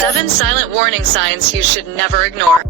7 silent warning signs you should never ignore.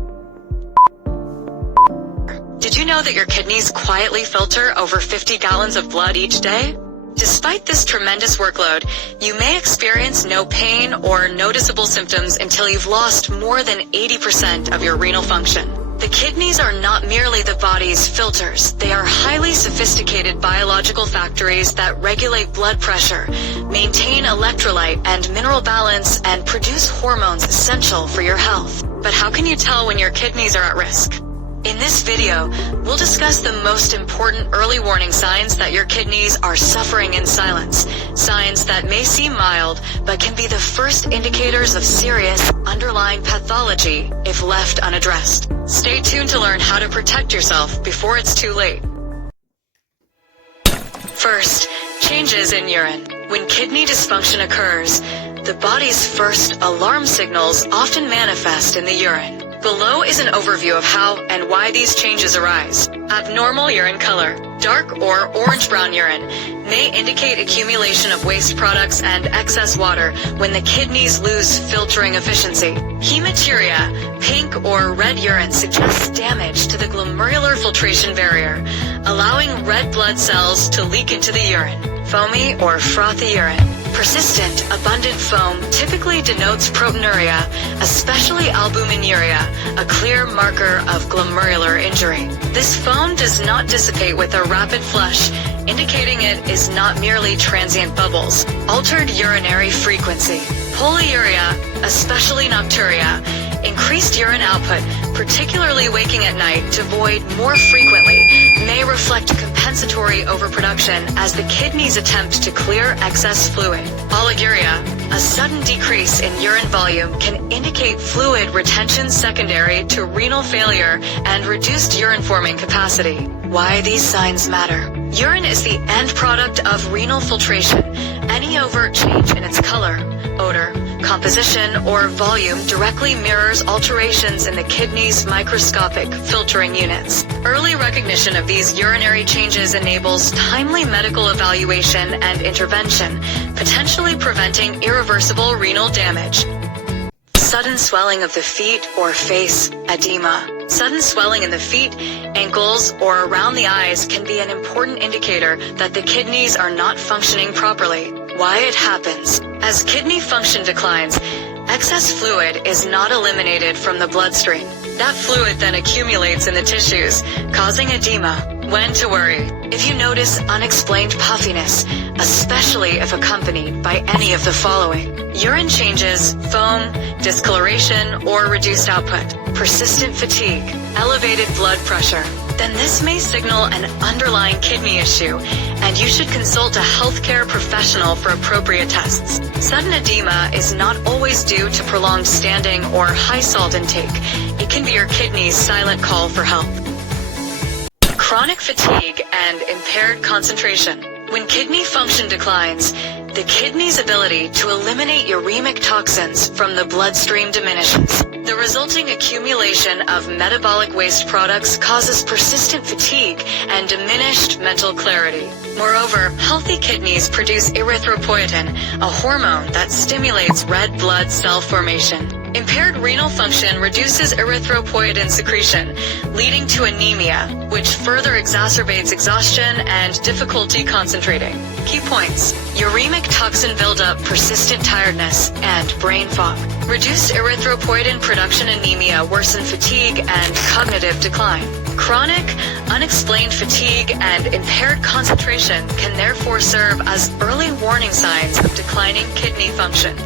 Did you know that your kidneys quietly filter over 50 gallons of blood each day? Despite this tremendous workload, you may experience no pain or noticeable symptoms until you've lost more than 80% of your renal function. The kidneys are not merely the body's filters. They are highly sophisticated biological factories that regulate blood pressure, maintain electrolyte and mineral balance, and produce hormones essential for your health. But how can you tell when your kidneys are at risk? In this video, we'll discuss the most important early warning signs that your kidneys are suffering in silence. Signs that may seem mild, but can be the first indicators of serious underlying pathology if left unaddressed. Stay tuned to learn how to protect yourself before it's too late. First, changes in urine. When kidney dysfunction occurs, the body's first alarm signals often manifest in the urine. Below is an overview of how and why these changes arise. Abnormal urine color. Dark or orange-brown urine may indicate accumulation of waste products and excess water when the kidneys lose filtering efficiency. Hematuria, pink or red urine suggests damage to the glomerular filtration barrier, allowing red blood cells to leak into the urine. Foamy or frothy urine. Persistent, abundant foam typically denotes proteinuria, especially albuminuria, a clear marker of glomerular injury. This foam does not dissipate with a rapid flush, indicating it is not merely transient bubbles. Altered urinary frequency. Polyuria, especially nocturia, increased urine output, particularly waking at night to void more frequently, may reflect compensatory overproduction as the kidneys attempt to clear excess fluid. Oliguria, a sudden decrease in urine volume, can indicate fluid retention secondary to renal failure and reduced urine-forming capacity. Why these signs matter. Urine is the end product of renal filtration. Any overt change in its color, odor, composition, or volume directly mirrors alterations in the kidney's microscopic filtering units. Early recognition of these urinary changes enables timely medical evaluation and intervention, potentially preventing irreversible renal damage. Sudden swelling of the feet or face, edema. Sudden swelling in the feet, ankles, or around the eyes can be an important indicator that the kidneys are not functioning properly. Why it happens. As kidney function declines, excess fluid is not eliminated from the bloodstream. That fluid then accumulates in the tissues, causing edema. When to worry. If you notice unexplained puffiness, especially if accompanied by any of the following: urine changes, foam, discoloration, or reduced output, persistent fatigue, elevated blood pressure, then this may signal an underlying kidney issue, and you should consult a healthcare professional for appropriate tests. Sudden edema is not always due to prolonged standing or high salt intake. It can be your kidney's silent call for help. Chronic fatigue and impaired concentration. When kidney function declines, the kidney's ability to eliminate uremic toxins from the bloodstream diminishes. The resulting accumulation of metabolic waste products causes persistent fatigue and diminished mental clarity. Moreover, healthy kidneys produce erythropoietin, a hormone that stimulates red blood cell formation. Impaired renal function reduces erythropoietin secretion, leading to anemia, which further exacerbates exhaustion and difficulty concentrating. Key points: uremic toxin buildup, persistent tiredness, and brain fog. Reduced erythropoietin production anemia worsen fatigue and cognitive decline. Chronic, unexplained fatigue and impaired concentration can therefore serve as early warning signs of declining kidney function.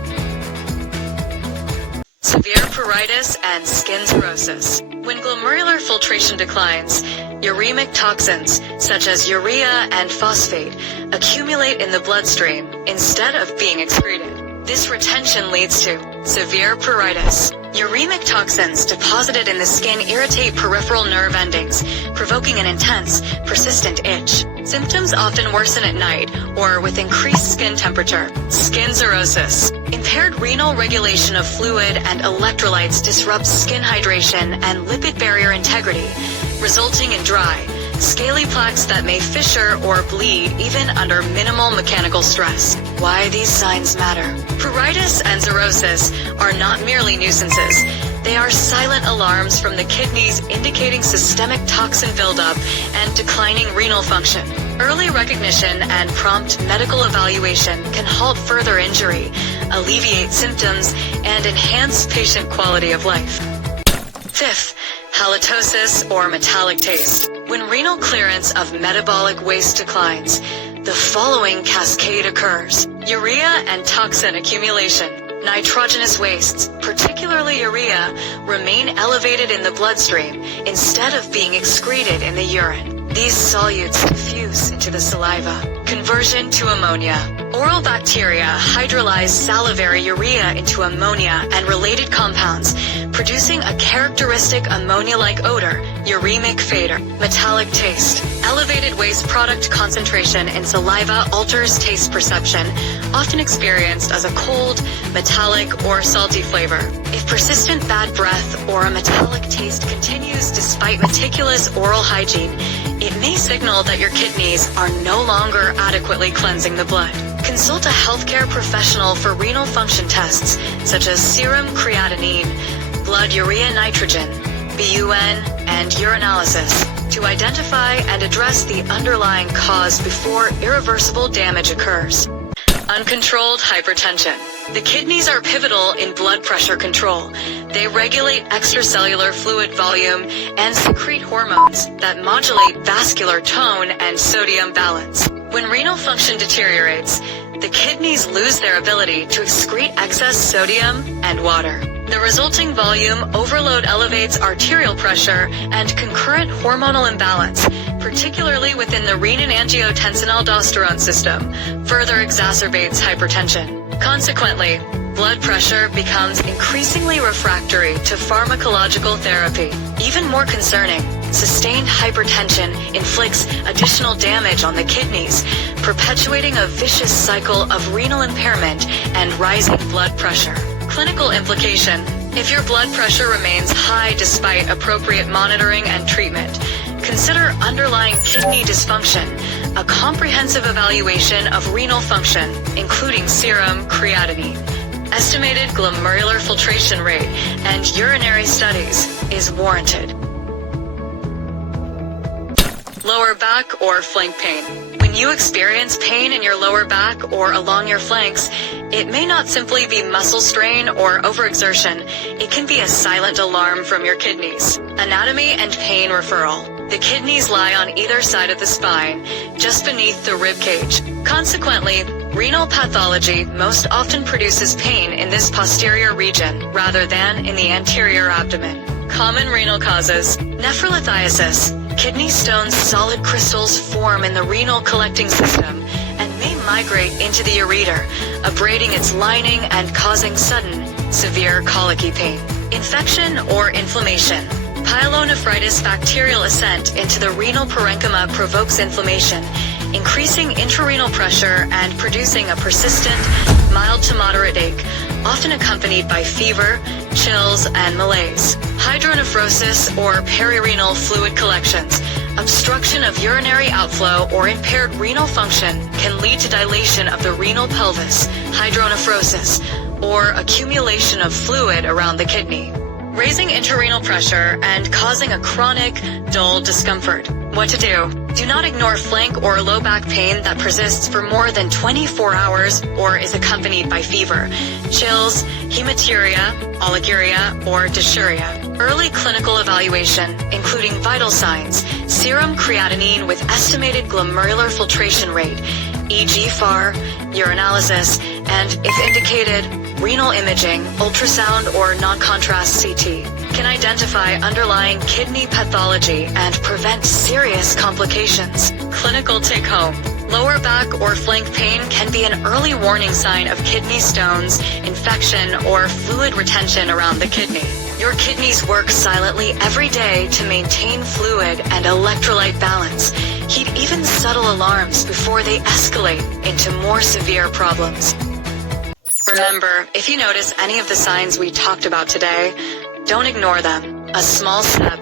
Severe pruritus and skin cirrhosis. When glomerular filtration declines, uremic toxins, such as urea and phosphate, accumulate in the bloodstream instead of being excreted. This retention leads to severe pruritus. Uremic toxins deposited in the skin irritate peripheral nerve endings, provoking an intense, persistent itch. Symptoms often worsen at night or with increased skin temperature. Skin cirrhosis. Impaired renal regulation of fluid and electrolytes disrupts skin hydration and lipid barrier integrity, resulting in dry, scaly plaques that may fissure or bleed even under minimal mechanical stress. why these signs matter. Pruritus and cirrhosis are not merely nuisances. They are silent alarms from the kidneys indicating systemic toxin buildup and declining renal function. Early recognition and prompt medical evaluation can halt further injury, alleviate symptoms, and enhance patient quality of life. Fifth, halitosis or metallic taste. When renal clearance of metabolic waste declines, the following cascade occurs. Urea and toxin accumulation. Nitrogenous wastes, particularly urea, remain elevated in the bloodstream instead of being excreted in the urine. These solutes diffuse into the saliva. Conversion to ammonia. Oral bacteria hydrolyze salivary urea into ammonia and related compounds, producing a characteristic ammonia-like odor, uremic vapor. Metallic taste. Elevated waste product concentration in saliva alters taste perception, often experienced as a cold, metallic, or salty flavor. If persistent bad breath or a metallic taste continues despite meticulous oral hygiene, it may signal that your kidneys are no longer adequately cleansing the blood. Consult a healthcare professional for renal function tests, such as serum creatinine, blood urea nitrogen, BUN, and urinalysis, to identify and address the underlying cause before irreversible damage occurs. Uncontrolled hypertension. The kidneys are pivotal in blood pressure control. They regulate extracellular fluid volume and secrete hormones that modulate vascular tone and sodium balance. When renal function deteriorates, the kidneys lose their ability to excrete excess sodium and water. The resulting volume overload elevates arterial pressure and concurrent hormonal imbalance, particularly within the renin-angiotensin-aldosterone system, further exacerbates hypertension. Consequently, blood pressure becomes increasingly refractory to pharmacological therapy. Even more concerning, sustained hypertension inflicts additional damage on the kidneys, perpetuating a vicious cycle of renal impairment and rising blood pressure. Clinical implication. If your blood pressure remains high despite appropriate monitoring and treatment, consider underlying kidney dysfunction, a comprehensive evaluation of renal function, including serum creatinine, estimated glomerular filtration rate, and urinary studies, is warranted. Lower back or flank pain. When you experience pain in your lower back or along your flanks, it may not simply be muscle strain or overexertion. It can be a silent alarm from your kidneys. Anatomy and pain referral. The kidneys lie on either side of the spine, just beneath the rib cage. Consequently, renal pathology most often produces pain in this posterior region rather than in the anterior abdomen. Common renal causes. Nephrolithiasis. Kidney stones solid crystals form in the renal collecting system and may migrate into the ureter, abrading its lining and causing sudden, severe colicky pain. Infection or inflammation. Pyelonephritis bacterial ascent into the renal parenchyma provokes inflammation, increasing intrarenal pressure and producing a persistent, mild to moderate ache, often accompanied by fever, chills, and malaise. Hydronephrosis or perirenal fluid collections. Obstruction of urinary outflow or impaired renal function can lead to dilation of the renal pelvis, hydronephrosis, or accumulation of fluid around the kidney, raising intrarenal pressure and causing a chronic, dull discomfort. What to do? Do not ignore flank or low back pain that persists for more than 24 hours or is accompanied by fever, chills, hematuria, oliguria, or dysuria. Early clinical evaluation, including vital signs, serum creatinine with estimated glomerular filtration rate, e.g. FAR, urinalysis, and, if indicated, renal imaging, ultrasound, or non-contrast CT, can identify underlying kidney pathology and prevent serious complications. Clinical take-home. Lower back or flank pain can be an early warning sign of kidney stones, infection, or fluid retention around the kidney. Your kidneys work silently every day to maintain fluid and electrolyte balance. Heed even subtle alarms before they escalate into more severe problems. Remember, if you notice any of the signs we talked about today, don't ignore them. A small step,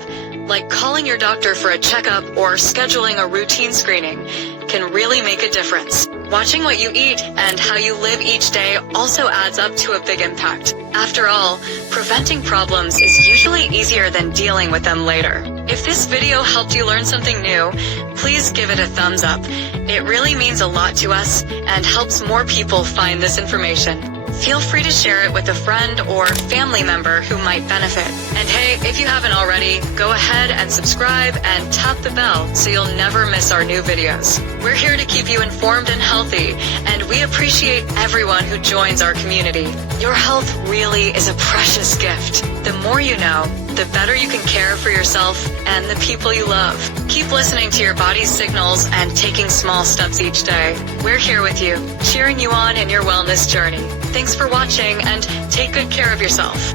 like calling your doctor for a checkup or scheduling a routine screening, can really make a difference. Watching what you eat and how you live each day also adds up to a big impact. After all, preventing problems is usually easier than dealing with them later. If this video helped you learn something new, please give it a thumbs up. It really means a lot to us and helps more people find this information. Feel free to share it with a friend or family member who might benefit. And hey, if you haven't already, go ahead and subscribe and tap the bell so you'll never miss our new videos. We're here to keep you informed and healthy, and we appreciate everyone who joins our community. Your health really is a precious gift. The more you know, the better you can care for yourself and the people you love. Keep listening to your body's signals and taking small steps each day. We're here with you, cheering you on in your wellness journey. Thanks for watching and take good care of yourself.